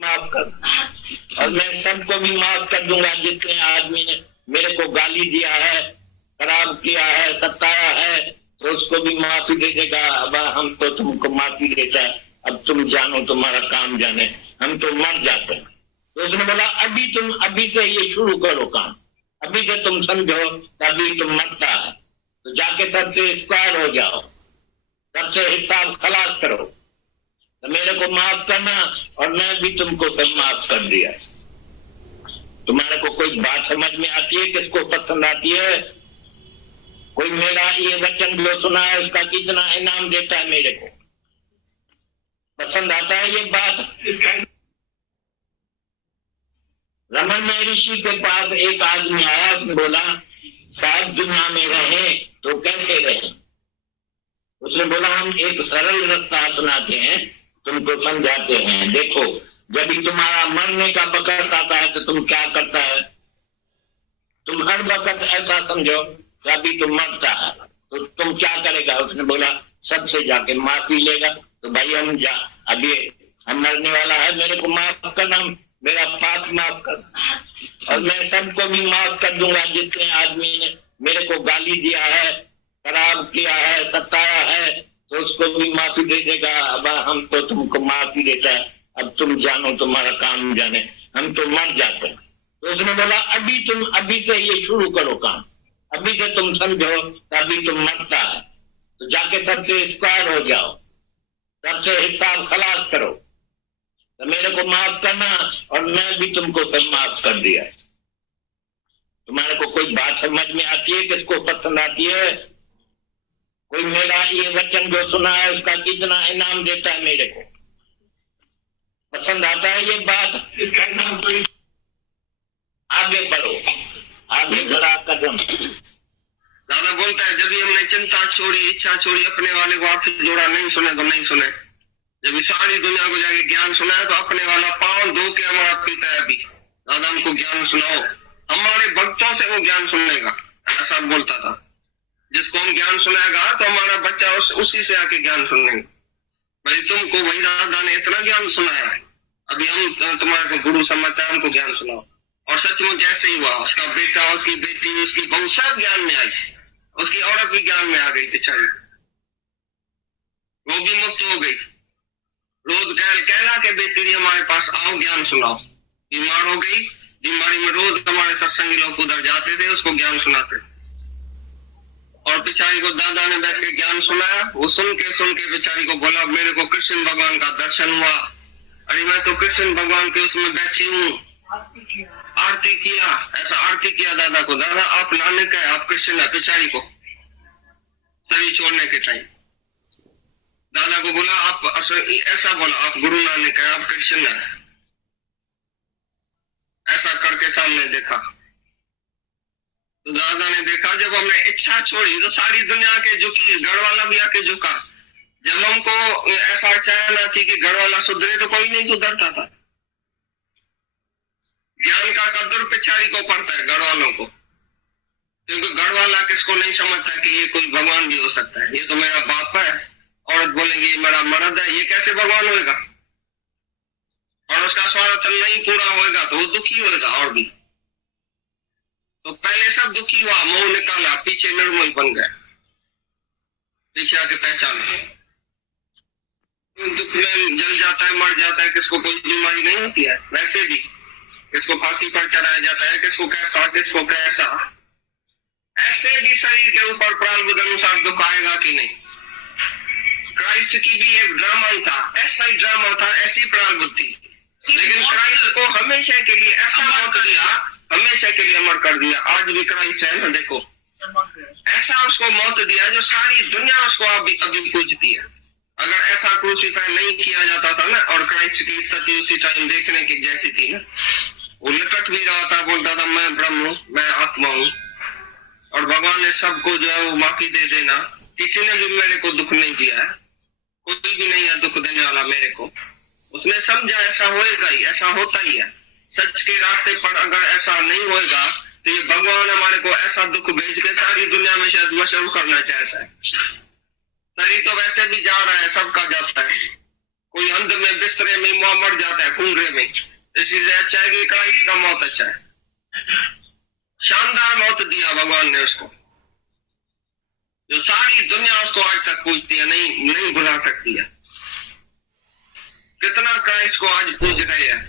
माफ कर, और मैं सबको भी माफ कर दूंगा जितने आदमी ने मेरे को गाली दिया है, खराब किया है, सताया है, तो उसको भी माफी दे देगा। अब हम तो तुमको माफी देता है, अब तुम जानो, तुम्हारा काम जाने, हम तो मर जाते हैं। तो उसने बोला तुम अभी से ये शुरू करो काम, अभी से तुम समझो तभी तुम मरता है, तो जाके सबसे स्क्वायर हो जाओ, सबसे हिसाब खलास करो, तो मेरे को माफ करना और मैं भी तुमको सब माफ कर दिया। तुम्हारे को कोई बात समझ में आती है? किसको पसंद आती है? कोई मेरा ये वचन जो सुना है उसका कितना इनाम देता है? मेरे को पसंद आता है ये बात? इसका रमन महर्षि के पास एक आदमी आया, बोला साहब दुनिया में रहे तो कैसे रहे? उसने बोला हम एक सरल रास्ता अपनाते हैं, तुमको समझाते हैं। देखो, जब भी तुम्हारा मरने का वक्त आता है तो तुम क्या करता है? तुम हर वक्त ऐसा समझो कि अभी तुम मरता है, तो तुम क्या करेगा? उसने बोला सबसे जाके माफी लेगा। तो भाई अभी हम मरने वाला है, मेरे को माफ करना, मेरा पाप माफ कर, और मैं सबको भी माफ कर दूंगा जितने आदमी ने मेरे को गाली दिया है, खराब किया है, सताया है, तो उसको भी माफी दे देगा। अब हम तो तुमको माफी देता है, अब तुम जानो, तुम्हारा काम जाने, हम तो मर जाते हैं। तो उसने बोला तुम अभी से ये शुरू करो काम, अभी से तुम समझो तभी तुम मरता है, तो जाके सबसे स्क्वायर हो जाओ, सबसे हिसाब खलास करो, तो मेरे को माफ करना और मैं भी तुमको सब माफ कर दिया। तुम्हारे को कोई बात समझ में आती है? किसको पसंद आती है? कोई मेरा ये वचन जो सुना है उसका कितना इनाम देता है? मेरे को पसंद आता है ये बात? इसका इनाम कोई? आगे बढ़ो, आगे बढ़ा कदम। दादा बोलता है जब भी हमने चिंता छोड़ी, इच्छा छोड़ी, अपने वाले को हाथ जोड़ा, नहीं सुने तो नहीं सुने। जब सारी दुनिया को जाके ज्ञान सुनाया तो अपने वाला पांव धो के हमारा पिता है। अभी दादा हमको ज्ञान सुनाओ, हमारे भक्तों से वो ज्ञान सुनेगा, ऐसा बोलता था। जिसको हम ज्ञान सुनाएगा तो हमारा बच्चा उसी से आके ज्ञान सुनेगा। भाई तुमको वही दादा ने इतना ज्ञान सुनाया है, अभी हम तुम्हारे को गुरु समझता है, हमको ज्ञान सुनाओ। और सचमुच जैसे ही हुआ, उसका बेटा, उसकी बेटी, उसकी बहू सब ज्ञान में आई, उसकी औरत भी ज्ञान में आ गई बेचारी, वो भी मुक्त हो गई। रोज कहला के बेटी ने हमारे पास आओ ज्ञान सुनाओ। बीमार हो गई, बीमारी में रोज हमारे सत्संगी लोग उधर जाते थे, उसको ज्ञान सुनाते। और बेचारी को दादा ने बैठ के ज्ञान सुनाया। वो सुन के बेचारी को बोला मेरे को कृष्ण भगवान का दर्शन हुआ। अरे मैं तो कृष्ण भगवान के उसमें बैठी हूँ, आरती किया, ऐसा आरती किया दादा को। दादा आप नानक का है, आप कृष्ण है। बेचारी को शरीर छोड़ने के टाइम दादा को बोला आप ऐसा बोला, आप गुरु नानक है, आप कृष्ण है। ऐसा करके सामने देखा तो दादा ने देखा जब हमने इच्छा छोड़ी तो सारी दुनिया के झुकी, घर वाला भी आके झुका। जब हमको ऐसा चाहना थी कि घर वाला सुधरे तो कोई नहीं सुधरता था। ज्ञान का कदर पिछाड़ी को पड़ता है, घर वालों को, क्योंकि घर वाला किसको नहीं समझता कि ये कोई भगवान भी हो सकता है। ये तो मेरा बाप है, औरत बोलेंगे ये मेरा मर्द है, ये कैसे भगवान होएगा? और उसका स्वार्थ नहीं पूरा होएगा तो वो दुखी होएगा और भी। तो पहले सब दुखी हुआ, मुंह निकाला, पीछे निर्मोही बन गए, पीछे आके पहचाना। दुख में जल जाता है, मर जाता है, किसको कोई बीमारी नहीं होती है। वैसे भी किसको फांसी पर चढ़ाया जाता है, किसको कैसा, किसको कैसा। ऐसे भी शरीर के ऊपर प्रारब्ध अनुसार दुख आएगा कि नहीं। क्राइस्ट की भी एक ड्रामा ही था, ऐसा ही ड्रामा था, ऐसी प्रारब्ध थी, लेकिन क्राइस्ट को हमेशा के लिए ऐसा मौत दिया, हमेशा के लिए अमर कर दिया। आज भी क्राइस्ट है ना, देखो ऐसा उसको मौत दिया जो सारी दुनिया उसको अभी पूजती है। अगर ऐसा क्रूसीफाई नहीं किया जाता था ना, और क्राइस्ट की स्थिति उसी टाइम देखने की जैसी थी ना, वो लिपट भी रहा था, बोलता था मैं ब्रह्म हूँ, मैं आत्मा हूँ, और भगवान ने सबको जो है वो माफी दे देना, किसी ने भी मेरे को दुख नहीं दिया है, कोई भी नहीं है दुख देने वाला मेरे को। उसने समझा ऐसा होएगा ही, ऐसा होता ही है। सच के रास्ते पर अगर ऐसा नहीं होएगा तो ये भगवान हमारे को ऐसा दुख भेज के सारी दुनिया में शायद मशहूर करना चाहता है। शरीर तो वैसे भी जा रहा है, सबका जाता है, कोई अंध में बिस्तरे में मर जाता है कुंगरे में, इसलिए अच्छा है कि क्राइस्ट का मौत अच्छा है। शानदार मौत दिया भगवान ने उसको, जो सारी दुनिया उसको आज तक पूजती है, नहीं भुला सकती है। कितना क्राइस्ट को आज पूज रहे हैं।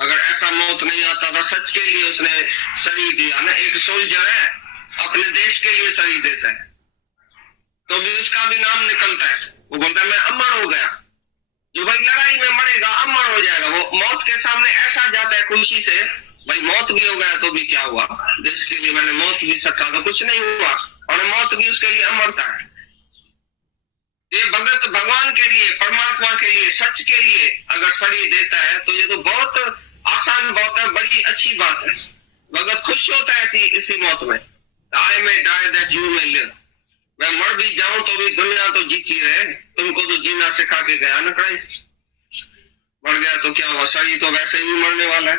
अगर ऐसा मौत नहीं आता था, सच के लिए उसने शरीर दिया ना। एक सोल्जर है अपने देश के लिए शरीर देता है तो भी उसका भी नाम निकलता है, वो बोलता है मैं अमर हो गया। जो भाई लड़ाई में मरेगा अमर हो जाएगा, वो मौत के सामने ऐसा जाता है खुशी से, भाई मौत भी हो गया तो भी क्या हुआ, देश के लिए मैंने मौत भी सका तो कुछ नहीं हुआ, और मौत भी उसके लिए अमरता है। ये भगत भगवान के लिए, परमात्मा के लिए, सच के लिए अगर शरीर देता है तो ये तो बहुत आसान बात है, बड़ी अच्छी बात है। भगत खुश होता है इसी मौत में। आई में डाई दैट यू में लिव, मैं मर भी जाऊं तो भी दुनिया तो जीती रहे, तुमको तो जीना सिखा के गया ना क्राइस्ट। मर गया तो क्या हुआ, शरीर तो वैसे ही मरने वाला है।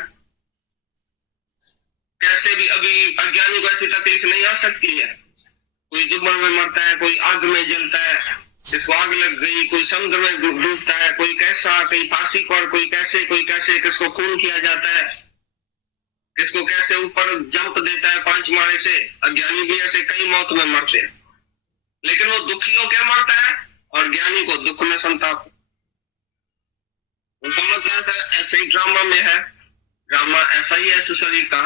कैसे भी अभी अज्ञानी को ऐसी तकलीफ नहीं आ सकती है। कोई जुम्मन में मरता है, कोई आग में जलता है, इसको आग लग गई, कोई समुद्र में डूबता है, कोई कैसा, कोई फांसी पर, कोई कैसे, किसको खून किया जाता है, किसको कैसे ऊपर जंप देता है 5 मारे से। अज्ञानी भी ऐसे कई मौत में मरते हैं, लेकिन वो दुखी होकर मरता है और ज्ञानी को दुख में संताप। समझता था ऐसे ही ड्रामा में है, ड्रामा ऐसा ही है शरीर का।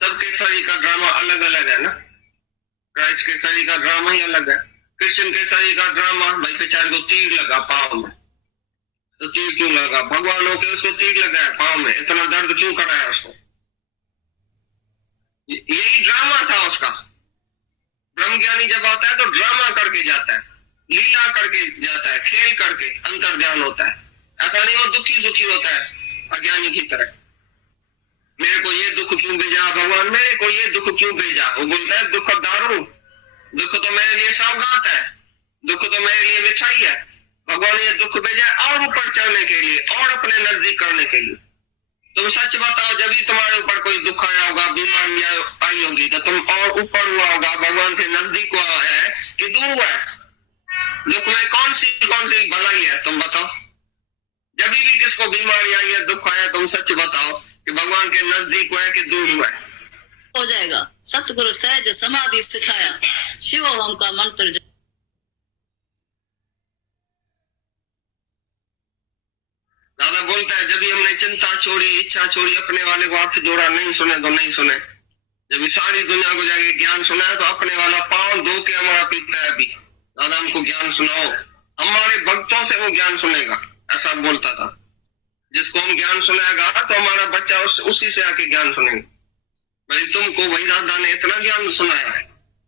सबके शरीर का ड्रामा अलग अलग है ना। क्राइस्ट के शरीर का ड्रामा ही अलग है। कृष्ण के शरीर का ड्रामा, भाई बेचारे को तीर लगा पाँव में, तो तीर क्यों लगा, भगवान होके उसको तीर लगा है पाँव में, इतना दर्द क्यों कराया उसको। यही ड्रामा था उसका। ब्रह्म ज्ञानी जब आता है तो ड्रामा करके जाता है, लीला करके जाता है, खेल करके अंतर ध्यान होता है। ऐसा नहीं वो दुखी होता है अज्ञानी की तरह। मेरे को ये दुख क्यों भेजा भगवान, मेरे को ये दुख क्यों भेजा। वो बोलता है दुख दारू, दुख तो मेरे लिए सौगात है, दुख तो मेरे लिए मिठाई है। भगवान ये दुख भेजा और ऊपर चढ़ने के लिए और अपने नजदीक करने के लिए। तुम सच बताओ, जब भी तुम्हारे ऊपर कोई दुख आया होगा, बीमारी आई होगी, तो तुम और ऊपर हुआ होगा, भगवान के नजदीक हुआ है कि दूर हुआ है। दुख में कौन सी भलाई है, तुम बताओ। जब भी किसको बीमारी आई है, दुख आया, तुम सच बताओ कि भगवान के नजदीक हुआ है कि दूर हुआ है। हो जाएगा। सतगुरु सहज समाधि सिखाया, शिव ओम का मंत्र। दादा बोलता है जब भी हमने चिंता छोड़ी, इच्छा छोड़ी, अपने वाले को हाथ जोड़ा, नहीं सुने तो नहीं सुने। जब भी सारी दुनिया को जाके ज्ञान सुना है तो अपने वाला पांव धो के हमारा पीता है। अभी दादा हमको ज्ञान सुनाओ, हमारे भक्तों से वो ज्ञान सुनेगा, ऐसा बोलता था। जिसको हम ज्ञान सुनाएगा तो हमारा बच्चा उसी से आके ज्ञान सुनेगा। भाई तुमको भाई दादा ने इतना ज्ञान सुनाया है,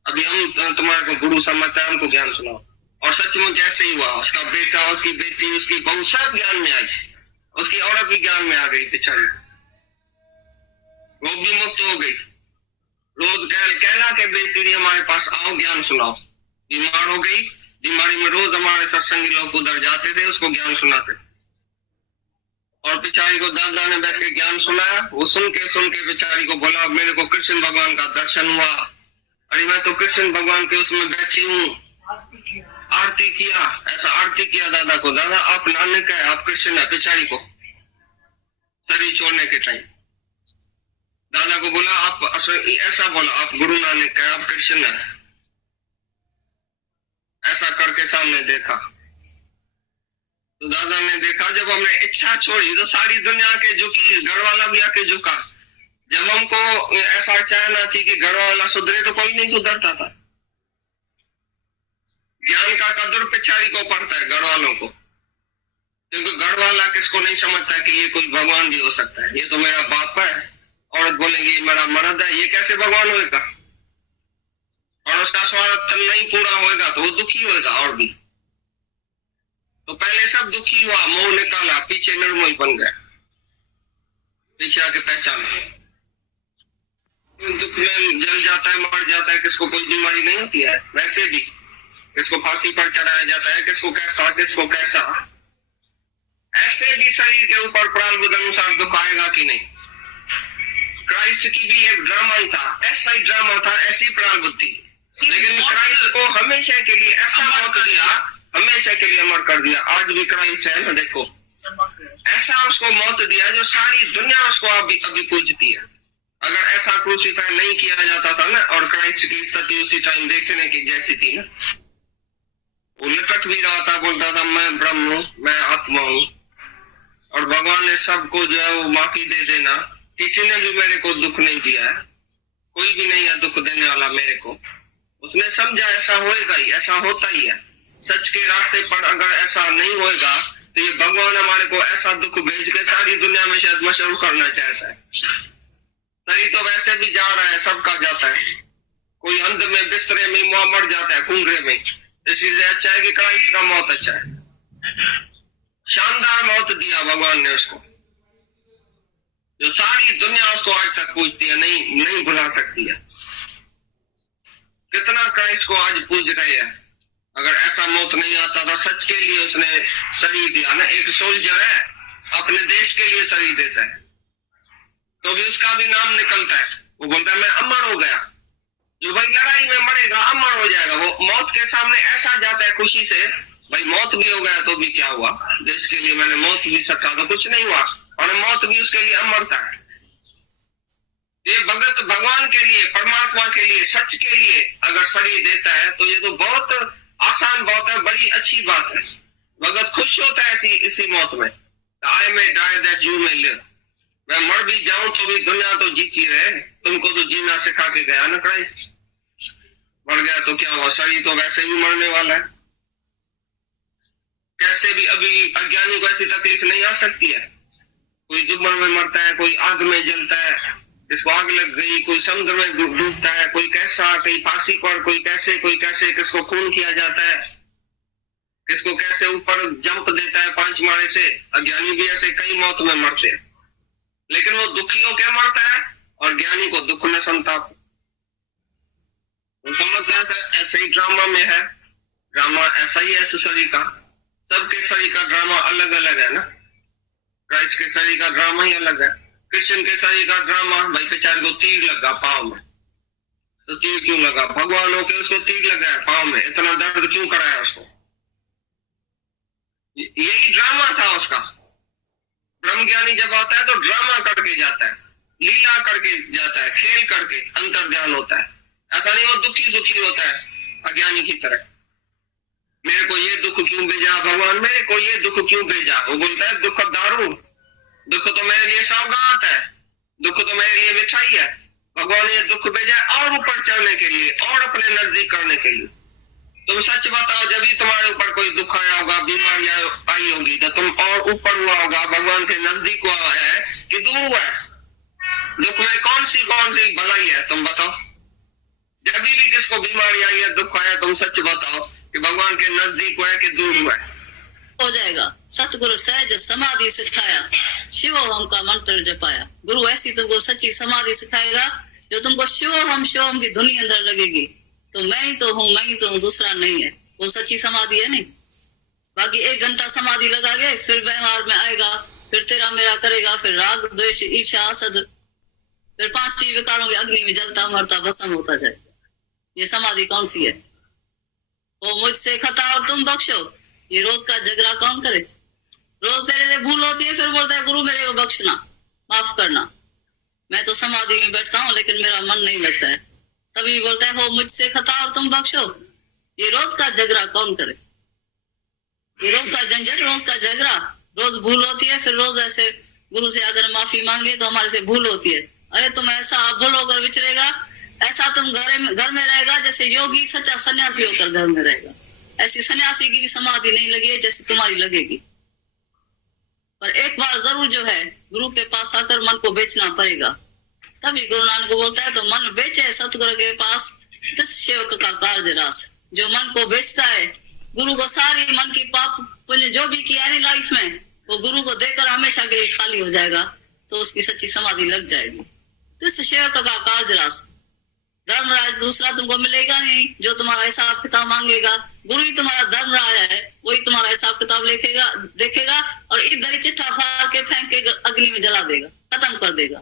अभी हम तुम्हारे को गुरु समझता है, हमको ज्ञान सुनाओ। और सचमुच ऐसे ही हुआ। उसका बेटा, उसकी बेटी, उसकी बहू सब ज्ञान में आई, उसकी औरत भी ज्ञान में आ गई बेचारी, वो भी मुक्त हो गई। रोज कहला के बेटी रही हमारे पास, आओ ज्ञान सुनाओ। बीमार हो गई, बीमारी में रोज हमारे सत्संगी लोग उधर जाते थे, उसको ज्ञान सुनाते। और बेचारी को दादा ने बैठ के ज्ञान सुनाया। वो सुन के बेचारी को बोला मेरे को कृष्ण भगवान का दर्शन हुआ। अरे मैं तो कृष्ण भगवान के उसमें बैठी हूँ। आरती किया, ऐसा आरती किया दादा को, दादा आप नानक है, आप कृष्ण है। बेचारी को शरीर छोड़ने के टाइम दादा को बोला आप ऐसा बोला, आप गुरु नानक है, आप कृष्ण है। ऐसा करके सामने देखा तो दादा ने देखा जब हमने इच्छा छोड़ी तो सारी दुनिया के झुकी, घर वाला भी आके झुका। जब हमको ऐसा चाहना थी कि घर वाला सुधरे तो कोई नहीं सुधरता था। ज्ञान का कदर पिछाड़ी को पड़ता है घर वालों को, क्योंकि घर वाला किसको नहीं समझता कि ये कोई भगवान भी हो सकता है। ये तो मेरा बाप है, औरत बोलेंगे ये मेरा मर्द है, ये कैसे भगवान होगा। और उसका स्वार्थ नहीं पूरा होगा तो वो दुखी होगा और भी। तो पहले सब दुखी हुआ, मुंह निकाला, पीछे निर्मल बन गया, पीछे आके पहचाना। दुख में जल जाता है, मर जाता है, किसको कोई बीमारी नहीं होती है। वैसे भी किसको फांसी पर चढ़ाया जाता है, किसको कैसा। ऐसे भी शरीर के ऊपर प्रारब्ध अनुसार दुख आएगा कि नहीं। क्राइस्ट की भी एक ड्रामा ही था, ऐसा ही ड्रामा था, ऐसी प्रारब्ध थी। लेकिन क्राइस्ट को हमेशा के लिए ऐसा मौत दिया, हमेशा के लिए अमर कर दिया। आज भी क्राइस्ट है ना, देखो ऐसा उसको मौत दिया जो सारी दुनिया उसको अभी पूजती है। अगर ऐसा क्रूसीफाई नहीं किया जाता था ना, और क्राइस्ट की स्थिति उसी टाइम देखने की जैसी थी ना, वो लिपट भी रहा था, बोलता था मैं ब्रह्म हूँ, मैं आत्मा हूँ, और भगवान ने सबको जो है वो माफी दे देना, किसी ने भी मेरे को दुख नहीं दिया है, कोई भी नहीं है दुख देने वाला मेरे को। उसने समझा ऐसा होएगा ही, ऐसा होता ही है। सच के रास्ते पर अगर ऐसा नहीं होएगा तो ये भगवान हमारे को ऐसा दुख भेज के सारी दुनिया में शायद मशहूर करना चाहता है। शरीर तो वैसे भी जा रहा है, सबका जाता है, कोई अंध में बिस्तरे में मर जाता है, कुंगरे में। इसलिए अच्छा है कि क्राइस्ट का मौत अच्छा है। शानदार मौत दिया भगवान ने उसको, जो सारी दुनिया उसको आज तक पूजती है, नहीं भुला सकती है। कितना क्राइस्ट को आज पूज रहे हैं। अगर ऐसा मौत नहीं आता था, सच के लिए उसने शरीर दिया ना। एक सोल्जर है अपने देश के लिए शरीर देता है तो भी उसका भी नाम निकलता है, वो बोलता है मैं अमर हो गया। जो भाई लड़ाई में मरेगा अमर हो जाएगा, वो मौत के सामने ऐसा जाता है खुशी से, भाई मौत भी हो गया तो भी क्या हुआ, देश के लिए मैंने मौत भी सका तो कुछ नहीं हुआ, और मौत भी उसके लिए अमरता है। ये भगत भगवान के लिए, परमात्मा के लिए, सच के लिए अगर शरीर देता है तो ये तो बहुत आसान बात है, बड़ी अच्छी बात है। भगत खुश होता है इसी मौत में। आई में डाई दैट यू में लिव, मैं मर भी जाऊं तो भी दुनिया तो जीती रहे। तुमको तो जीना सिखा के गया ना क्राइस्ट। मर गया तो क्या हुआ, शरीर तो वैसे भी मरने वाला है। कैसे भी अभी अज्ञानी को ऐसी तकलीफ नहीं आ सकती है। कोई जुम्मन में मरता है, कोई आग में जलता है, जिसको आग लग गई, कोई समुद्र में डूबता है, कोई कैसा, कहीं फांसी पर, कोई कैसे, किसको खून किया जाता है, किसको कैसे ऊपर जंप देता है 5 मारे से। अज्ञानी भी ऐसे कई मौत में मरते हैं, लेकिन वो दुखियों क्या मरता है और ज्ञानी को दुख में संताप। समझता है ऐसे ही ड्रामा में है, ड्रामा ऐसा ही है इस शरीर का। सबके शरीर का ड्रामा अलग अलग है ना। क्राइस्ट के शरीर का ड्रामा ही अलग है। कृष्ण के शरीर का ड्रामा, भाई बेचारे को तीर लगा पाँव में, तो तीर क्यों लगा, भगवान हो के उसको तीर लगा है पाँव में, इतना दर्द क्यों कराया उसको। यही ड्रामा था उसका। ब्रह्म ज्ञानी जब आता है तो ड्रामा करके जाता है, लीला करके जाता है, खेल करके अंतर ध्यान होता है। ऐसा नहीं वो दुखी होता है अज्ञानी की तरह। मेरे को ये दुख क्यों भेजा भगवान, मेरे को ये दुख क्यों भेजा। वो बोलता है दुख दारू, दुख तो मेरे लिए सौगात है, दुख तो मेरे लिए मिठाई है। भगवान ने ये दुख भेजा और ऊपर चढ़ने के लिए और अपने नजदीक करने के लिए। तुम सच बताओ, जब भी तुम्हारे ऊपर कोई दुख आया होगा, बीमारी आई होगी, तो तुम और ऊपर हुआ होगा, भगवान के नजदीक हुआ है कि दूर हुआ है। दुख में कौन सी भलाई है, तुम बताओ। जब भी किसको बीमारी आई है, दुख आया, तुम सच बताओ कि भगवान के नजदीक हुआ है कि दूर हुआ है। हो जाएगा। सतगुरु सहज समाधि सिखाया, शिवोहम का मंत्र जपाया। गुरु ऐसी तुमको सच्ची समाधि सिखाएगा जो तुमको शिवोहम की धुनी अंदर लगेगी। तो मैं ही तो हूँ, दूसरा नहीं है। वो सच्ची समाधि है नहीं। बाकी 1 घंटा समाधि लगा के फिर व्यवहार में आएगा, फिर तेरा मेरा करेगा, फिर राग द्वेष ईर्ष्या असद, फिर 5 विकारों की अग्नि में जलता मरता भस्म होता जाएगा। ये समाधि कौन सी है। वो मुझसे खता और तुम बख्शो, ये रोज का झगड़ा कौन करे। रोज तेरे से भूल होती है, फिर बोलता है गुरु मेरे को बख्शना, माफ करना। मैं तो समाधि में बैठता हूँ लेकिन मेरा मन नहीं लगता है। तभी बोलता है हो मुझसे खता और तुम बख्शो, ये रोज का झगड़ा कौन करे। ये रोज का झंझट, रोज का झगड़ा, रोज भूल होती है, फिर रोज ऐसे गुरु से अगर माफी मांगे तो हमारे से भूल होती है। अरे तुम ऐसा भूल होकर विचरेगा, ऐसा तुम घर में रहेगा जैसे योगी सच्चा सन्यासी होकर घर में रहेगा। ऐसी सन्यासी की भी समाधि नहीं लगी है जैसी तुम्हारी लगेगी। पर एक बार जरूर जो है गुरु के पास आकर मन को बेचना पड़ेगा। तभी गुरु नानक बोलता है तो मन बेचे सतगुरु के पास, तिस सेवक का कार्य रास। जो मन को बेचता है गुरु को, सारी मन की पाप पुण्य जो भी किया है लाइफ में, वो गुरु को देकर हमेशा के लिए खाली हो जाएगा, तो उसकी सच्ची समाधि लग जाएगी। तिस सेवक का कार्य रास। धर्मराज दूसरा तुमको मिलेगा नहीं जो तुम्हारा हिसाब किताब मांगेगा। गुरु ही तुम्हारा धर्मराज है, वही तुम्हारा हिसाब किताब देखेगा और इधर ही चिट्ठा फाड़ के फेंक के अग्नि में जला देगा, खत्म कर देगा।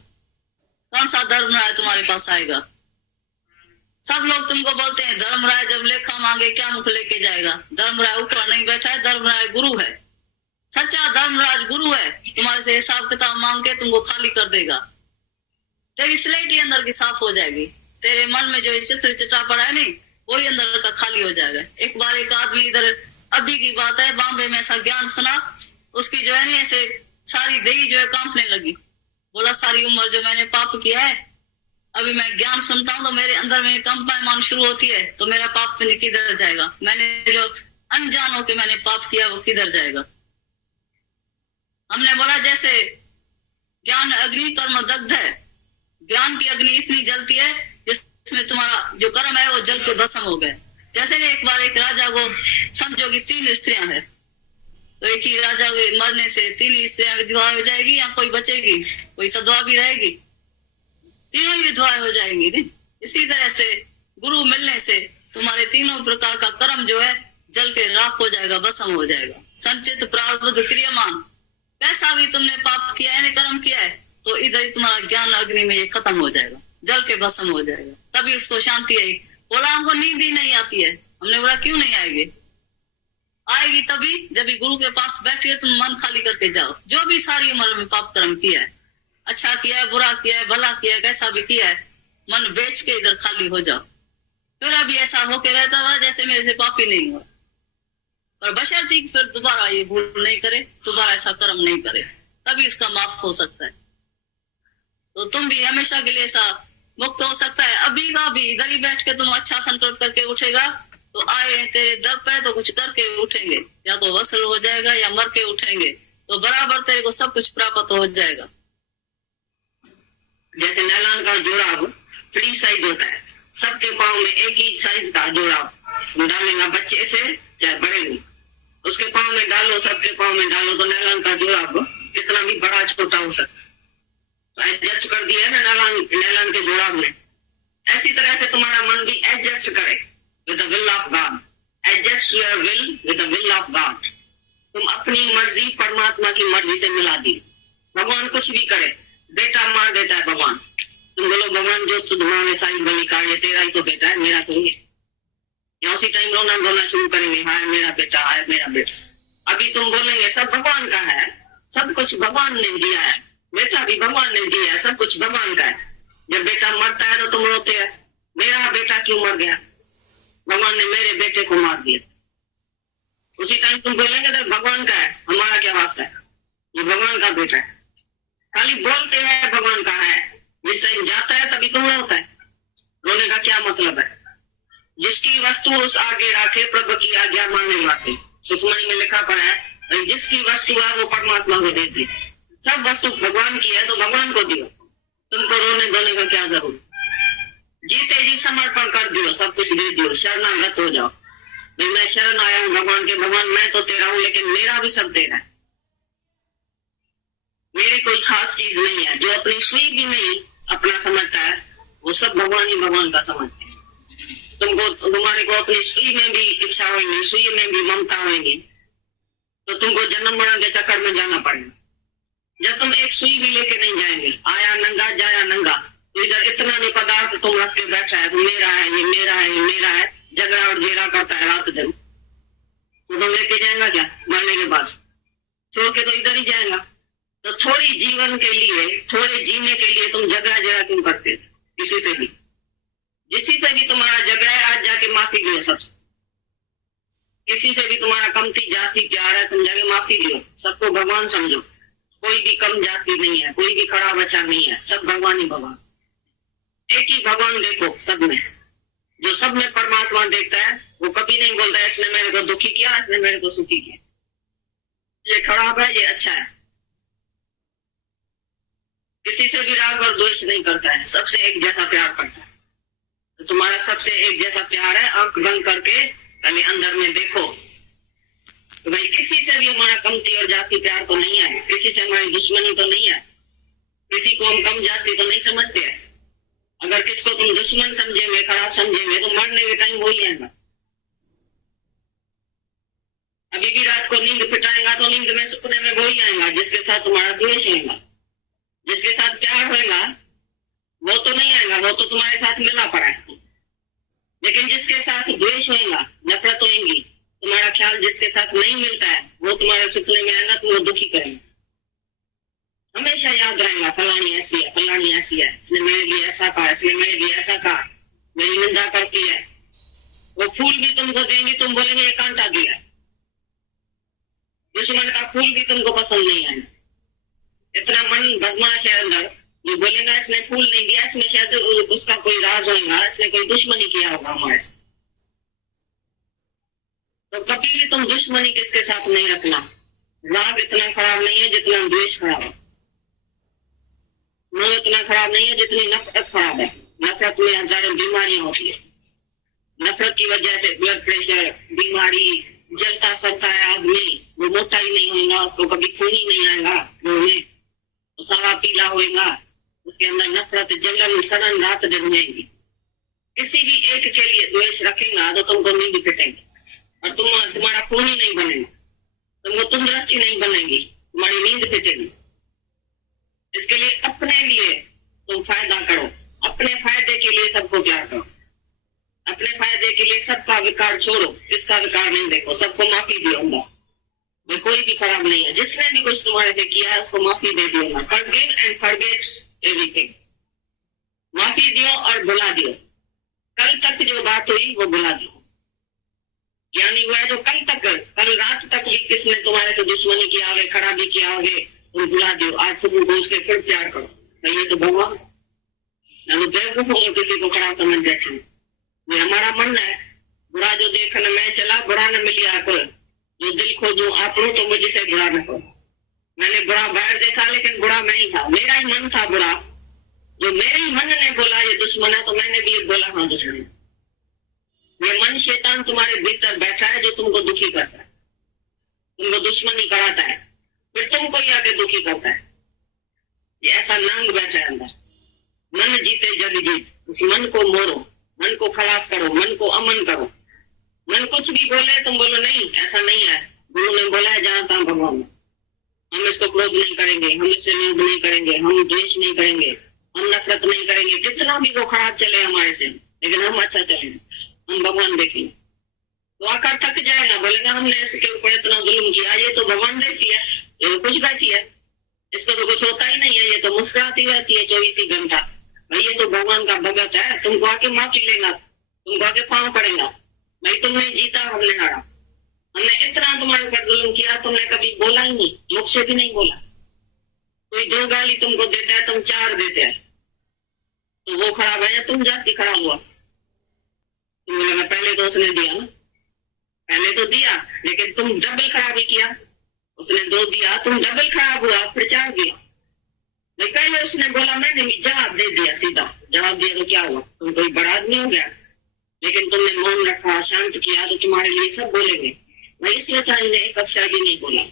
कौन सा धर्मराज तुम्हारे पास आएगा। सब लोग तुमको बोलते हैं धर्मराज जब लेखा मांगे क्या मुख लेके जाएगा। धर्मराज ऊपर नहीं बैठा है, धर्मराज गुरु है। सच्चा धर्मराज गुरु है, तुम्हारे से हिसाब किताब मांग के तुमको खाली कर देगा। तेरी स्लेट ही अंदर की साफ हो जाएगी। तेरे मन में जो चित्र चिटा पड़ा है नहीं, वही अंदर का खाली हो जाएगा। एक बार एक आदमी इधर, अभी की बात है, बॉम्बे में ऐसा ज्ञान सुना, उसकी जो है ना ऐसे सारी देही जो है कांपने लगी। बोला सारी उम्र जो मैंने पाप किया है, अभी मैं ज्ञान सुनता हूँ तो मेरे अंदर में कंपायमान शुरू होती है, तो मेरा पाप किधर जाएगा? मैंने जो अनजान हो के मैंने पाप किया वो किधर जाएगा? हमने बोला जैसे ज्ञान अग्नि कर्म दग्ध है, ज्ञान की अग्नि इतनी जलती है जिसमें तुम्हारा जो कर्म है वो जल के भस्म हो गए। जैसे ने एक बार एक राजा को, समझो कि 3 स्त्रियां हैं, तो एक ही राजा के मरने से 3 स्त्रियां विधवा हो जाएगी या कोई बचेगी? कोई सधवा भी रहेगी? तीनों ही विधवा हो जाएंगी। नहीं, इसी तरह से गुरु मिलने से तुम्हारे तीनों प्रकार का कर्म जो है जल के राख हो जाएगा, भस्म हो जाएगा। संचित प्रारब्ध क्रियमान, कैसा भी तुमने पाप किया है, कर्म किया है, तो इधर ही तुम्हारा ज्ञान अग्नि में ये खत्म हो जाएगा, जल के भस्म हो जाएगा। तभी उसको शांति आई। बोला हमको नींद ही नहीं आती है। हमने बोला क्यों नहीं आएगी? आएगी तभी जब भी गुरु के पास बैठिए, तुम मन खाली करके जाओ। जो भी सारी उम्र में पाप कर्म किया है, अच्छा किया है, बुरा किया है, भला किया है, कैसा भी किया है, मन बेच के इधर खाली हो जाओ। फिर अभी ऐसा होके रहता था जैसे मेरे से पाप ही नहीं हुआ, पर बशर्ते फिर दोबारा ये भूल नहीं करे, दोबारा ऐसा कर्म नहीं करे, तभी इसका माफ हो सकता है। तो तुम भी हमेशा के लिए ऐसा मुक्त हो सकता है। अभी का भी इधर ही बैठ के तुम अच्छा संकल्प करके उठेगा तो आए तेरे दर पे तो कुछ करके उठेंगे, या तो वसल हो जाएगा या मर के उठेंगे, तो बराबर तेरे को सब कुछ प्राप्त हो जाएगा। जैसे नैलॉन का जोड़ाव फ्री साइज होता है, सबके पाँव में एक ही साइज का जोड़ाव डालेगा, बच्चे से चाहे बड़े भी, उसके पाँव में डालो, सबके पाँव में डालो, तो नैलॉन का जोड़ाव कितना भी बड़ा छोटा हो सकता है। तो एडजस्ट कर दिया ना नैलॉन के जोड़ाव में। ऐसी तरह से तुम्हारा मन भी एडजस्ट करे with the will of God. Adjust your will with the will of God. तुम अपनी मर्जी परमात्मा की मर्जी से मिला दी। भगवान कुछ भी करे, बेटा मार देता है भगवान। तुम बोलो भगवान जो तुम्हारे सारी बलि का, ये तेरा ही तो बेटा है, मेरा तो ये, या उसी टाइम रोना धोना शुरू करेंगे, हाय मेरा बेटा, हाय मेरा बेटा। अभी तुम बोलेंगे सब भगवान का है, सब कुछ भगवान ने दिया है, बेटा भी भगवान ने दिया है, सब कुछ भगवान का है। जब बेटा मरता है तो तुम रोते हैं, मेरा बेटा क्यों मर गया, भगवान ने मेरे बेटे को मार दिया। उसी टाइम तुम बोलेंगे तो भगवान का है, हमारा क्या वास्ता है, ये भगवान का बेटा है। खाली बोलते हैं भगवान का है, जिस टाइम जाता है तभी तुम रोता है। रोने का क्या मतलब है? जिसकी वस्तु उस आगे रखे प्रभु की आज्ञा मानने माते। सुखमणि में लिखा पड़ा है जिसकी वस्तु है वो परमात्मा को दे दी। सब वस्तु भगवान की है तो भगवान को दियो, तुमको रोने धोने का क्या जरूरत? जीते जी समर्पण कर दियो, सब कुछ दे दियो, शरणागत हो जाओ। भाई मैं शरण आया हूँ भगवान के, भगवान मैं तो तेरा हूँ लेकिन मेरा भी सब तेरा है, मेरी कोई खास चीज नहीं है। जो अपनी सुई भी नहीं अपना समझता है वो सब भगवान ही भगवान का समझते हैं। तुमको तुम्हारे को अपनी सुई में भी इच्छा होगी, सुई में भी ममता होगी, तो तुमको जन्म मरण के चक्कर में जाना पड़ेगा। जब तुम एक सुई भी लेके नहीं जाएंगे, आया नंगा जाया नंगा, तो इधर इतना जो पदार्थ तुम रख के बैठा है, तो मेरा है, ये मेरा है, ये मेरा है, झगड़ा और जेरा करता है रात दिन, तो तुम लेके जाएगा क्या? मरने के बाद छोड़ के तो इधर ही जाएगा। तो थोड़ी जीवन के लिए, थोड़े जीने के लिए तुम झगड़ा जरा क्यों करते थे? किसी से भी, जिसी से भी तुम्हारा झगड़ा है, आज जाके माफी लो सबसे। किसी से भी तुम्हारा कमती जास्ती प्यार है, तुम जाके माफी लो। सबको भगवान समझो, कोई भी कम जाति नहीं है, कोई भी खड़ा बच्चा नहीं है, सब भगवान ही भगवान। एक ही भगवान देखो सब में, जो सब में परमात्मा देखता है वो कभी नहीं बोलता है इसने मेरे को दुखी किया, इसने मेरे को सुखी किया, ये खराब है, ये अच्छा है। किसी से भी राग और द्वेष नहीं करता है, सबसे एक जैसा प्यार करता है। तो तुम्हारा सबसे एक जैसा प्यार है, आंख बंद करके पहले अंदर में देखो तो भाई किसी से भी हमारा कमती और जाति प्यार तो नहीं है, किसी से हमारी दुश्मनी तो नहीं है, किसी को हम कम जाति तो नहीं समझते हैं। अगर किसको तुम दुश्मन समझेंगे, खराब समझेंगे, तो मरने के टाइम वही आएगा। अभी भी रात को नींद पिटाएगा तो नींद में सपने में वही आएगा जिसके साथ तुम्हारा द्वेष होगा। जिसके साथ प्यार होगा वो तो नहीं आएगा, वो तो तुम्हारे साथ मिला पड़ा है। लेकिन जिसके साथ द्वेष होगा, नफरत होगी, तुम्हारा ख्याल जिसके साथ नहीं मिलता है वो तुम्हारे सपने में आएगा, तुमको दुखी करेंगे। हमेशा याद रहेगा फलानी ऐसी है, फलानी ऐसी है, इसने मेरे लिए ऐसा कहा, इसने मेरे लिए ऐसा कहा, मेरी निंदा करती है। वो फूल भी तुमको देंगे, तुम बोलेंगे ये कांटा दिया। दुश्मन का फूल भी तुमको पसंद नहीं आएगा। इतना मन बदमाश है अंदर, जो बोलेगा इसने फूल नहीं दिया, इसमें शायद उसका कोई राज होगा, इसने कोई दुश्मनी किया होगा हमारे से। तो कभी भी तुम दुश्मनी किसके साथ नहीं रखना। राग इतना खराब नहीं है जितना द्वेष खराब है, मोह इतना खराब नहीं है जितनी नफरत खराब है। नफरत में हजारों बीमारियां होती है। नफरत की वजह से ब्लड प्रेशर, बीमारी, जलता सड़ता है आदमी, वो मोटा ही नहीं होगा, उसको कभी खून ही नहीं आएगा मुंह में, वो सारा पीला होएगा, उसके अंदर नफरत, जलन, सड़न रात दिन रहेगी। किसी भी एक के लिए द्वेष रखेगा तो तुमको नींद पिटेंगे और तुम्हारा खून ही नहीं बनेगा, तुमको तंदुरुस्त ही नहीं बनेगी, तुम्हारी नींद पिटेगी। इसके लिए अपने लिए तुम फायदा करो, अपने फायदे के लिए सबको प्यार करो, अपने फायदे के लिए सबका विकार छोड़ो, किसका विकार नहीं देखो, सबको माफी दियो ना। मैं कोई भी खराब नहीं है, जिसने भी कुछ तुम्हारे से किया है उसको माफी दे दियो ना। फॉरगिव एंड फॉरगेट एवरीथिंग, माफी दियो और भुला दियो। कल तक जो बात हुई वो भुला दियो। यानी वो है जो कल रात तक भी किसने तुम्हारे से दुश्मनी किया होगे, खराबी किया होगे, तुम भुला दियो। आज सुबह को उसके फिर प्यार करो। तो ये तो भगवान ना तो बेवकूफ होगा किसी को खराब समझ बैठे। ये हमारा मन है, बुरा जो देखने में चला बुरा न मिलिया कर, जो दिल खोजूं आपनों तो मुझसे बुरा न करो। मैंने बुरा बाहर देखा लेकिन बुरा मैं ही था, मेरा ही मन था बुरा। जो मेरे ही मन ने बोला ये दुश्मन है तो मैंने भी बोला हाँ दुश्मन। ये मन शैतान तुम्हारे भीतर बैठा है जो तुमको दुखी करता है, तुमको दुश्मनी कराता है, फिर तुमको ही आके दुखी करता है। ये ऐसा नांग बैठा है अंदर। मन जीते जग जीत, उस मन को मोड़ो, मन को खलास करो, मन को अमन करो। मन कुछ भी बोले तुम बोलो नहीं ऐसा नहीं है, गुरु ने बोला है जहां तहां भगवान। हम इसको क्रोध नहीं करेंगे, हम इससे लोभ नहीं करेंगे, हम द्वेष नहीं करेंगे, हम नफरत नहीं करेंगे। कितना भी वो खराब चले हमारे से, लेकिन हम अच्छा चलेंगे, हम भगवान देखेंगे। तो आकर थक जाएगा, बोलेगा हमने इसके ऊपर इतना जुल्म किया, ये तो भगवान देखती है, ये तो कुछ बैठी है, इसको तो कुछ होता ही नहीं है, ये तो मुस्कुराती रहती है 24 ही घंटा। भाई ये तो भगवान का भगत है, तुमको आके माफी लेगा, तुमको आके पाँव पड़ेगा। भाई तुमने जीता, हमने हारा। हमने इतना तुम्हारे ऊपर जुल्म किया, तुमने कभी बोला ही नहीं, मुख से भी नहीं बोला। कोई 2 गाली तुमको देता है, तुम 4 देते हैं, तो वो खराब है या तुम जाति खराब हुआ? तुम्हें लगा पहले तो उसने दिया ना, पहले तो दिया लेकिन तुम डबल खराबी किया। उसने 2 दिया, तुम डबल खराब हुआ, फिर 4 दिया। पहले उसने बोला, मैंने भी जवाब दे दिया, सीधा जवाब दिया तो क्या हुआ? तुम कोई बड़ा आदमी हो गया, लेकिन तुमने मौन रखा, शांत किया, तो तुम्हारे लिए सब बोलेंगे। भाई इसलिए चाहे ने एक अक्षर भी नहीं बोला,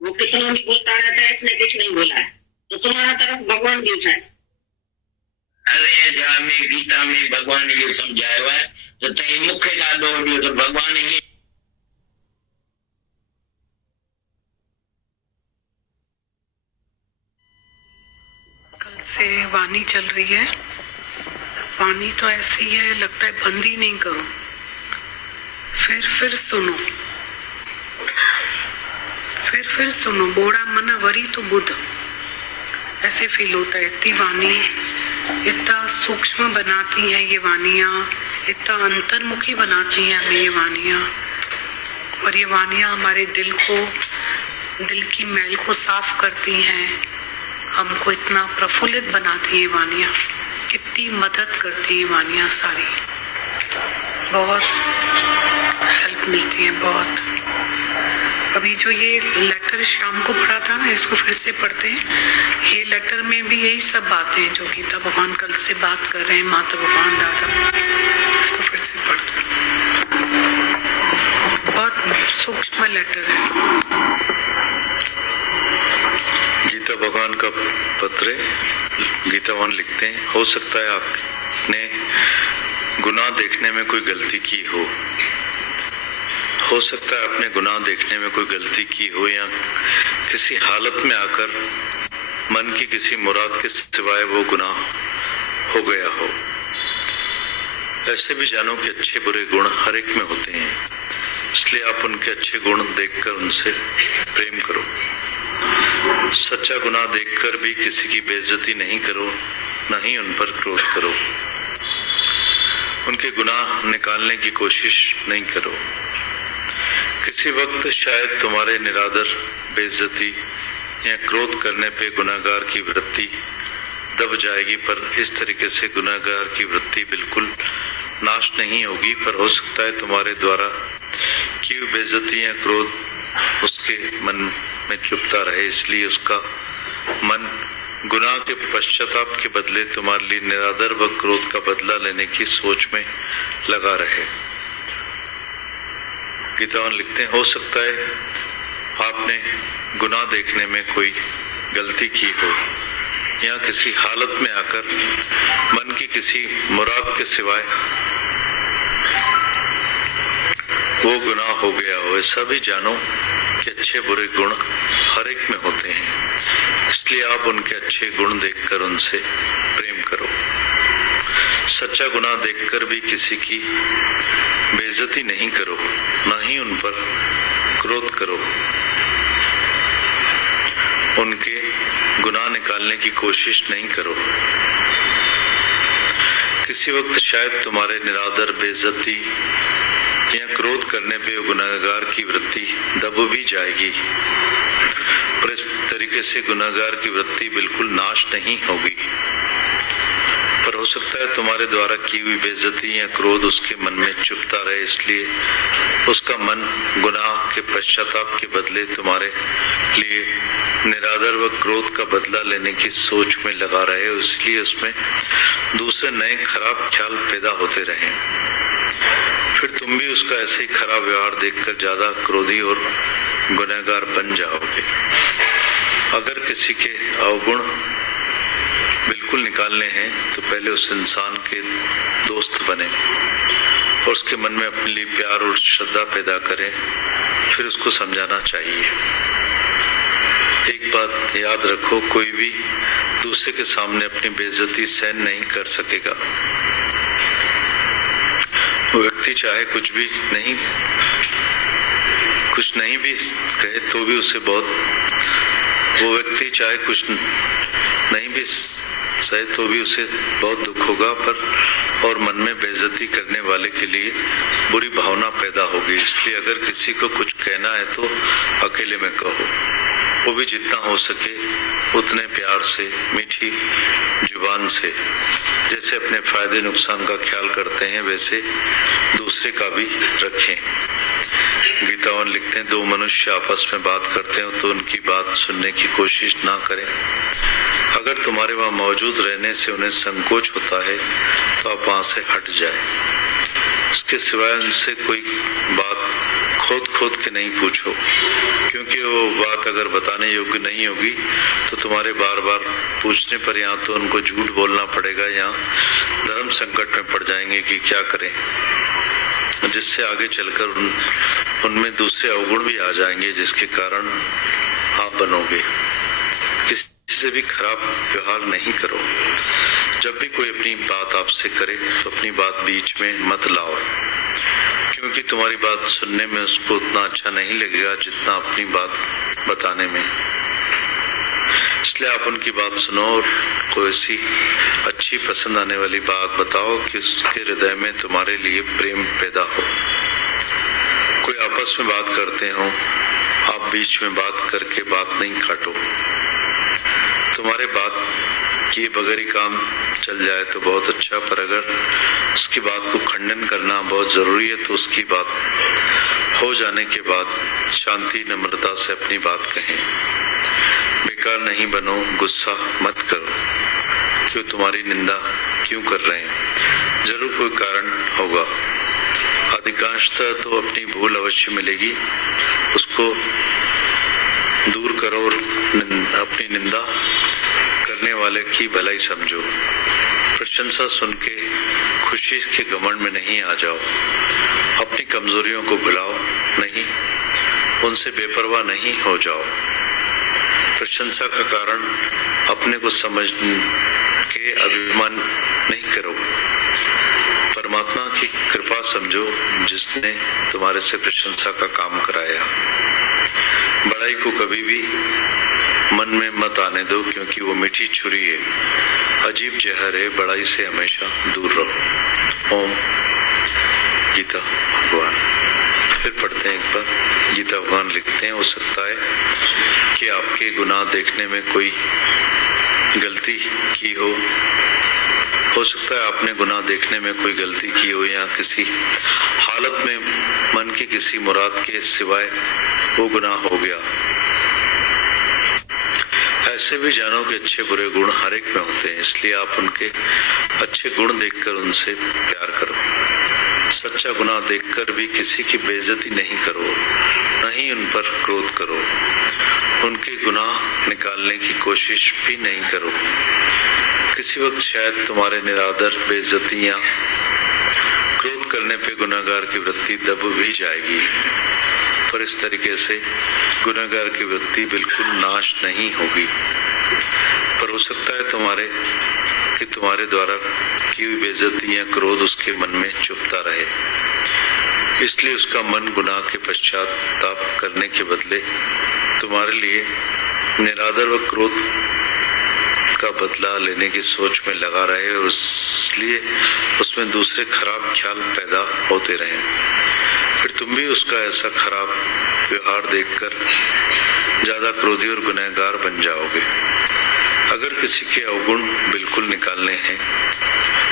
वो कितना भी बोलता रहता है, इसने कुछ नहीं बोला है, तो तुम्हारा तरफ भगवान भी उठाए। अरे जहाँ में गीता में भगवान ने ये समझाया हुआ है, तो तई मुख्य डालो तो भगवान ही। कल से वाणी चल रही है, वाणी तो ऐसी है लगता है बंद ही नहीं करो, फिर सुनो, फिर सुनो। बोड़ा मन वरी तो बुध, ऐसे फील होता है। इतनी वाणी इतना सूक्ष्म बनाती हैं ये वाणियाँ, इतना अंतर्मुखी बनाती हैं हमें ये वाणियाँ। और ये वाणियाँ हमारे दिल की मैल को साफ करती हैं, हमको इतना प्रफुल्लित बनाती हैं वाणियाँ, कितनी मदद करती हैं वाणियाँ सारी, बहुत हेल्प मिलती है बहुत। अभी जो ये लेटर शाम को पढ़ा था ना, इसको फिर से पढ़ते हैं। ये लेटर में भी यही सब बातें हैं जो गीता भगवान कल से बात कर रहे हैं, माता भगवान दादा। इसको फिर से पढ़ते हैं, बहुत सूक्ष्म लेटर है। गीता भगवान का पत्र है। गीता भगवान लिखते हैं, हो सकता है आपने गुनाह देखने में कोई गलती की हो सकता है आपने गुनाह देखने में कोई गलती की हो, या किसी हालत में आकर मन की किसी मुराद के सिवाय वो गुनाह हो गया हो। ऐसे भी जानो कि अच्छे बुरे गुण हर एक में होते हैं, इसलिए आप उनके अच्छे गुण देखकर उनसे प्रेम करो। सच्चा गुनाह देखकर भी किसी की बेइज्जती नहीं करो, न ही उन पर क्रोध करो। उनके गुनाह निकालने की कोशिश नहीं करो। किसी वक्त शायद तुम्हारे निरादर, बेइज्जती या क्रोध करने पे गुनाहगार की वृत्ति दब जाएगी, पर इस तरीके से गुनाहगार की वृत्ति बिल्कुल नाश नहीं होगी। पर हो सकता है तुम्हारे द्वारा की हुई बेइज्जती या क्रोध उसके मन में चुपता रहे, इसलिए उसका मन गुनाह के पश्चाताप के बदले तुम्हारे लिए निरादर व क्रोध का बदला लेने की सोच में लगा रहे। गीतावन लिखते हैं, हो सकता है आपने गुनाह देखने में कोई गलती की हो या किसी हालत में आकर मन की किसी मुराद के सिवाय वो गुनाह हो गया हो। ऐसा भी जानो कि अच्छे बुरे गुण हर एक में होते हैं, इसलिए आप उनके अच्छे गुण देखकर उनसे प्रेम करो। सच्चा गुनाह देखकर भी किसी की बेइज्जती नहीं करो, ना ही उन पर क्रोध करो। उनके गुनाह निकालने की कोशिश नहीं करो। किसी वक्त शायद तुम्हारे निरादर, बेइज्जती या क्रोध करने पे गुनाहगार की वृत्ति दब भी जाएगी, पर इस तरीके से गुनाहगार की वृत्ति बिल्कुल नाश नहीं होगी। पर हो सकता है तुम्हारे द्वारा की हुई बेइज्जती या क्रोध उसके मन में चुपता रहे, इसलिए उसका मन गुनाह के पश्चाताप के बदले तुम्हारे लिए निरादर व क्रोध का बदला लेने की सोच में लगा रहे, इसलिए उसमें दूसरे नए खराब ख्याल पैदा होते रहे। फिर तुम भी उसका ऐसे ही खराब व्यवहार देखकर ज्यादा क्रोधी और गुनहगार बन जाओगे। अगर किसी के अवगुण बिल्कुल निकालने हैं तो पहले उस इंसान के दोस्त बने और उसके मन में अपने लिए प्यार और श्रद्धा पैदा करें, फिर उसको समझाना चाहिए। एक बात याद रखो, कोई भी दूसरे के सामने अपनी बेइज्जती सहन नहीं कर सकेगा। वो व्यक्ति चाहे कुछ नहीं भी कहे तो भी उसे बहुत, वो व्यक्ति चाहे कुछ नहीं भी सहे तो भी उसे बहुत दुख होगा, पर और मन में बेइज्जती करने वाले के लिए बुरी भावना पैदा होगी। इसलिए अगर किसी को कुछ कहना है तो अकेले में कहो, वो भी जितना हो सके उतने प्यार से, मीठी जुबान से। जैसे अपने फायदे नुकसान का ख्याल करते हैं वैसे दूसरे का भी रखें। गीतावन लिखते हैं, दो मनुष्य आपस में बात करते हो तो उनकी बात सुनने की कोशिश ना करें। अगर तुम्हारे वहां मौजूद रहने से उन्हें संकोच होता है तो आप वहां से हट जाए। इसके सिवाय उनसे कोई बात खोद के नहीं पूछो, क्योंकि वो बात अगर बताने योग्य नहीं होगी तो तुम्हारे बार बार पूछने पर या तो उनको झूठ बोलना पड़ेगा या धर्म संकट में पड़ जाएंगे कि क्या करें, जिससे आगे चलकर उनमें दूसरे अवगुण भी आ जाएंगे, जिसके कारण आप बनोगे। किसी से भी खराब व्यवहार नहीं करो। जब भी कोई अपनी बात आपसे करे तो अपनी बात बीच में मत लाओ, क्योंकि तुम्हारी बात सुनने में उसको उतना अच्छा नहीं लगेगा जितना अपनी बात बताने में। इसलिए आप उनकी बात सुनो और कोई ऐसी अच्छी पसंद आने वाली बात बताओ कि उसके हृदय में तुम्हारे लिए प्रेम पैदा हो। कोई आपस में बात करते हो, आप बीच में बात करके बात नहीं काटो। तुम्हारे बात किए बगैर ही काम चल जाए तो बहुत अच्छा, पर अगर उसकी बात को खंडन करना बहुत जरूरी है तो उसकी बात हो जाने के बाद शांति नम्रता से अपनी बात कहें। बेकार नहीं बनो, गुस्सा मत करो, क्यों तुम्हारी निंदा क्यों कर रहे हैं, जरूर कोई कारण होगा। अधिकांशतः तो अपनी भूल अवश्य मिलेगी, उसको दूर करो और अपनी निंदा करने वाले की भलाई समझो। प्रशंसा सुन के खुशी के घमंड में नहीं आ जाओ। अपनी कमजोरियों को भुलाओ नहीं, उनसे बेपरवाह नहीं हो जाओ। प्रशंसा का कारण अपने को समझ के अभिमान नहीं करो, पर परमात्मा की कृपा समझो जिसने तुम्हारे से प्रशंसा का काम कराया। बड़ाई को कभी भी मन में मत आने दो, क्योंकि वो मीठी छुरी है, अजीब जहर है, बड़ाई से हमेशा दूर रहो। ओम। गीता भगवान। फिर पढ़ते हैं एक बार। गीता भगवान लिखते हैं, हो सकता है कि आपके गुनाह देखने में कोई गलती की हो सकता है आपने गुनाह देखने में कोई गलती की हो, या किसी हालत में मन की किसी मुराद के सिवाय वो गुनाह हो गया। ऐसे भी जानो कि अच्छे बुरे गुण हर एक में होते हैं, इसलिए आप उनके अच्छे गुण देखकर उनसे प्यार करो। सच्चा गुनाह देखकर भी किसी की बेइज्जती नहीं करो, न ही उन पर क्रोध करो, उनके गुनाह निकालने की कोशिश भी नहीं करो। किसी वक्त शायद तुम्हारे निरादर, बेइज्जती या क्रोध करने पे गुनाहगार की वृत्ति दब भी जाएगी, पर इस तरीके से गुनाहगार की वृत्ति बिल्कुल नाश नहीं होगी। पर हो सकता है तुम्हारे द्वारा की हुई बेइज्जती या क्रोध उसके मन में चुभता रहे, इसलिए उसका मन गुनाह के पश्चाताप करने के बदले तुम्हारे लिए निरादर व क्रोध का बदला लेने की सोच में लगा रहे, और इसलिए उसमें दूसरे खराब ख्याल पैदा होते रहे। फिर तुम भी उसका ऐसा खराब व्यवहार देखकर ज्यादा क्रोधी और गुनहगार बन जाओगे। अगर किसी के अवगुण बिल्कुल निकालने हैं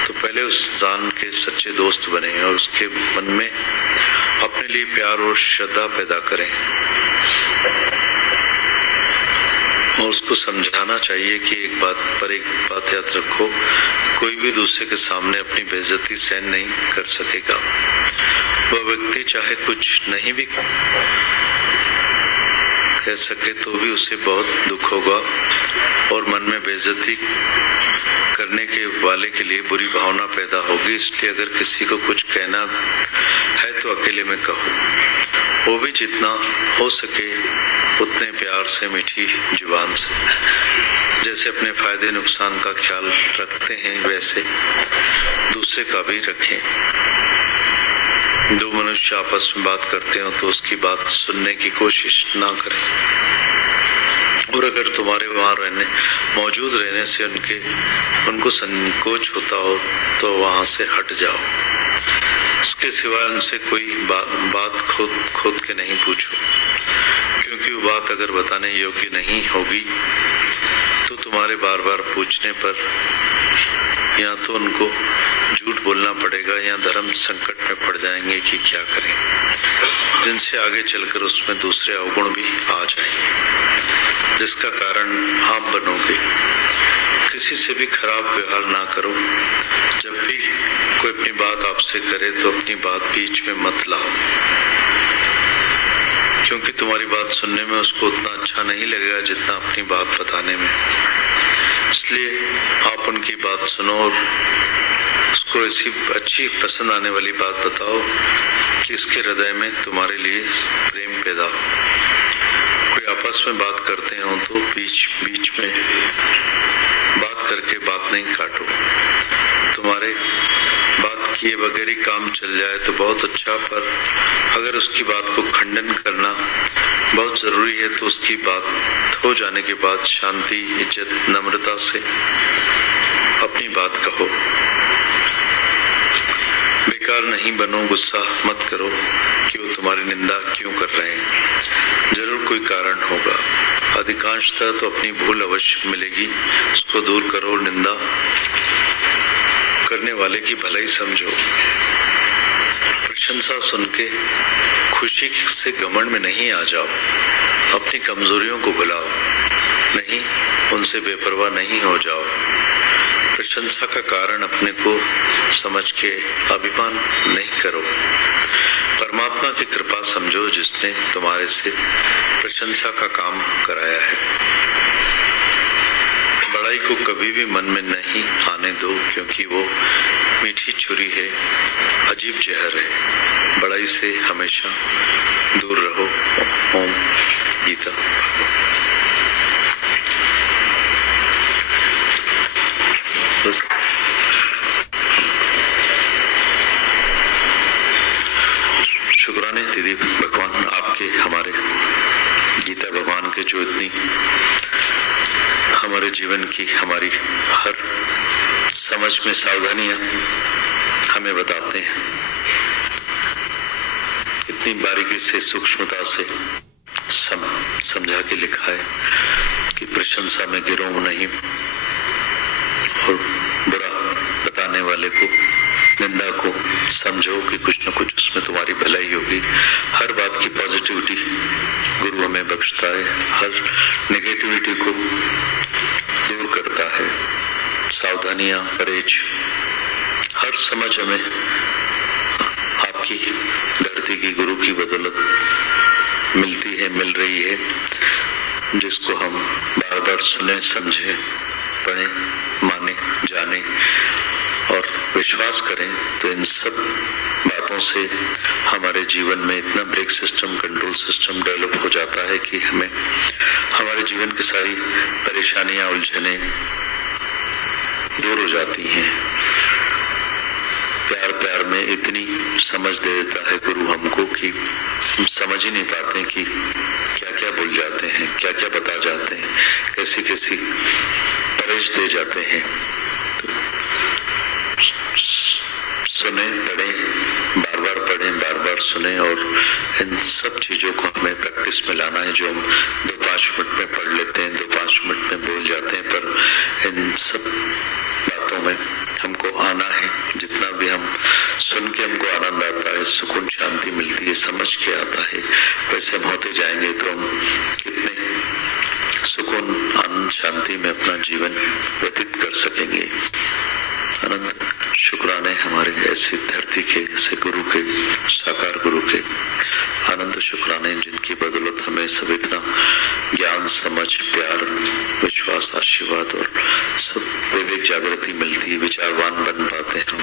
तो पहले उस जान के सच्चे दोस्त बने और उसके मन में अपने लिए प्यार और श्रद्धा पैदा करें, और उसको समझाना चाहिए कि एक बात याद रखो, कोई भी दूसरे के सामने अपनी बेइज्जती सहन नहीं कर सकेगा। वह व्यक्ति चाहे कुछ नहीं भी कह सके तो भी उसे बहुत दुख होगा और मन में बेइज्जती करने के वाले के लिए बुरी भावना पैदा होगी। इसलिए अगर किसी को कुछ कहना है तो अकेले में कहो, वो भी जितना हो सके उतने प्यार से, मीठी जुबान से। जैसे अपने फायदे नुकसान का ख्याल रखते हैं वैसे दूसरे का भी रखें। दो मनुष्य आपस में बात करते हो तो उसकी बात सुनने की कोशिश ना करें, और अगर तुम्हारे वहां मौजूद रहने से उनको संकोच होता हो तो वहां से हट जाओ। इसके सिवाय उनसे कोई बात खोद के नहीं पूछो, क्योंकि वो बात अगर बताने योग्य नहीं होगी तो तुम्हारे बार बार पूछने पर या तो उनको झूठ बोलना पड़ेगा या धर्म संकट में पड़ जाएंगे कि क्या करें, जिनसे आगे चलकर उसमें दूसरे अवगुण भी आ जाएंगे, जिसका कारण आप बनोगे। किसी से भी खराब व्यवहार ना करो। जब भी कोई अपनी बात आपसे करे तो अपनी बात बीच में मत लाओ, क्योंकि तुम्हारी बात सुनने में उसको उतना अच्छा नहीं लगेगा जितना अपनी बात बताने में। इसलिए आप उनकी बात सुनो और उसको ऐसी अच्छी पसंद आने वाली बात बताओ कि उसके हृदय में तुम्हारे लिए प्रेम पैदा हो। कोई आपस में बात करते हो तो बीच में बात करके बात नहीं काटो। तुम्हारे बात किए बगैर ही काम चल जाए तो बहुत अच्छा, पर अगर उसकी बात को खंडन करना बहुत जरूरी है तो उसकी बात हो जाने के बाद शांति, इज्जत, नम्रता से अपनी बात कहो। बेकार नहीं बनो, गुस्सा मत करो कि वो तुम्हारी निंदा क्यों कर रहे हैं, जरूर कोई कारण होगा। अधिकांशतः तो अपनी भूल अवश्य मिलेगी, उसको दूर करो। निंदा करने वाले की भलाई समझो। प्रशंसा सुन के खुशी से घमंड में नहीं आ जाओ। अपनी कमजोरियों को भुलाओ, नहीं उनसे बेपरवाह नहीं हो जाओ। प्रशंसा का कारण अपने को समझ के अभिमान नहीं करो। परमात्मा की कृपा समझो जिसने तुम्हारे से प्रशंसा का काम कराया है। बड़ाई को कभी भी मन में नहीं आने दो, क्योंकि वो मीठी छुरी है, अजीब जहर है। बड़ाई से हमेशा दूर रहो। ओम। गीता। प्रतिनिधि भगवान आपके, हमारे गीता भगवान के जो इतनी हमारे जीवन की, हमारी हर समझ में सावधानियां हमें बताते हैं, इतनी बारीकी से, सूक्ष्मता से समझा के लिखा है कि प्रशंसा में गिरो नहीं और बुरा बताने वाले को, निंदा को समझो कि कुछ न कुछ उसमें तुम्हारी भलाई होगी। हर बात की पॉजिटिविटी गुरु हमें बख्शता है, हर नेगेटिविटी को दूर करता है। सावधानियां, परहेज, हर समझ हमें आपकी धरती की गुरु की बदौलत मिलती है, मिल रही है, जिसको हम बार बार सुने, समझे, पढ़े, माने, जाने और विश्वास करें तो इन सब बातों से हमारे जीवन में इतना brake system, control system develop हो जाता है कि हमें हमारे जीवन की सारी परेशानियां, उलझने दूर हो जाती हैं। प्यार प्यार में इतनी समझ दे देता है गुरु हमको कि हम समझ ही नहीं पाते कि क्या क्या बोल जाते हैं, क्या क्या बता जाते हैं, कैसी कैसी परहेज दे जाते हैं। सुने, पढ़ें, बार बार पढ़ें, बार बार सुने और इन सब चीजों को हमें प्रैक्टिस में लाना है। जो हम 2-5 मिनट में पढ़ लेते हैं, 2-5 मिनट में बोल जाते हैं, पर इन सब बातों में हमको आना है। जितना भी हम सुन के हमको आनंद आता है, सुकून, शांति मिलती है, समझ के आता है, वैसे हम होते जाएंगे तो हम कितने सुकून, आनंद, शांति में अपना जीवन व्यतीत कर सकेंगे। अनंत शुक्राने हमारे ऐसी धरती के, ऐसे गुरु के, साकार गुरु के आनंद शुक्राने, जिनकी बदौलत हमें सब इतना ज्ञान, समझ, प्यार, विश्वास, आशीर्वाद और सब विवेक, जागृति मिलती है, विचारवान बन पाते हैं